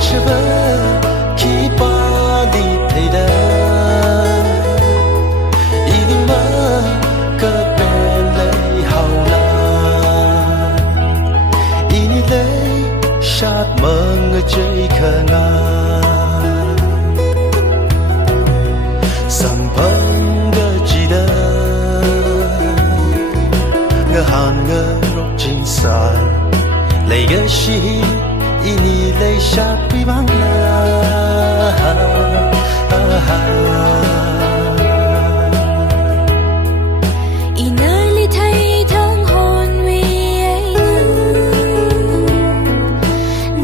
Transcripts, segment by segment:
chava khi ba đi thấy đã ilima cơ bên lấy hầu la ini lấy sát mơ người chơi khờ ngà sang băng gơ chỉ đơ ngơ hàn ngơ rốt chính sai lấy gơ shi ini lấy sát vi băng la inali thấy thang hồn vì ấy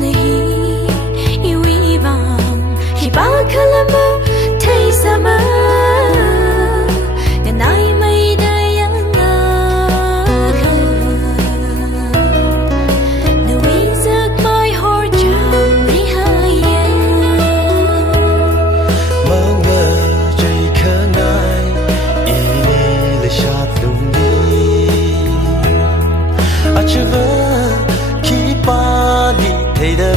nahi iwi vang khi ba kalama thấy sama nai mai dayang nawi giấc mai hor cham ri haya mơ ngơ chơi khờ ngại ini lấy sát lung đi chava khi ba đi thấy đã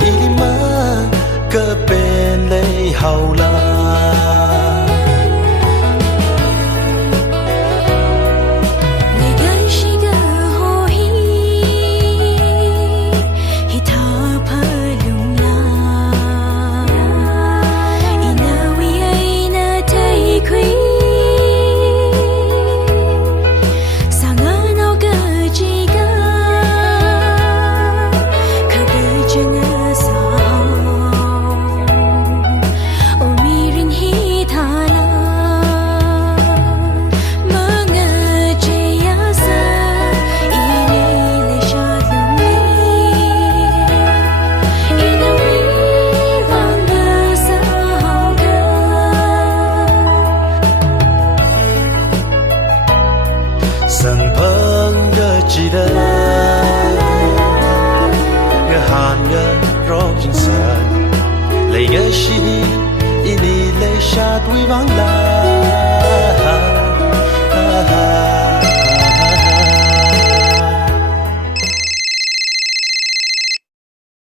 ilima cơ bên lấy hầu la ngày gai shi ga ho hi tha pha lung la ina wi ai na thai khui sang no ga ji ga kha ga jing sa o mi rin hi tha la ma nga che ya sa ini le sha lung ni ina wi vang ga sa hao ga sang băng gơ chỉ đơ ngơ hàn ngơ rốt chính sai lấy gơ shi ini lấy sát vi băng la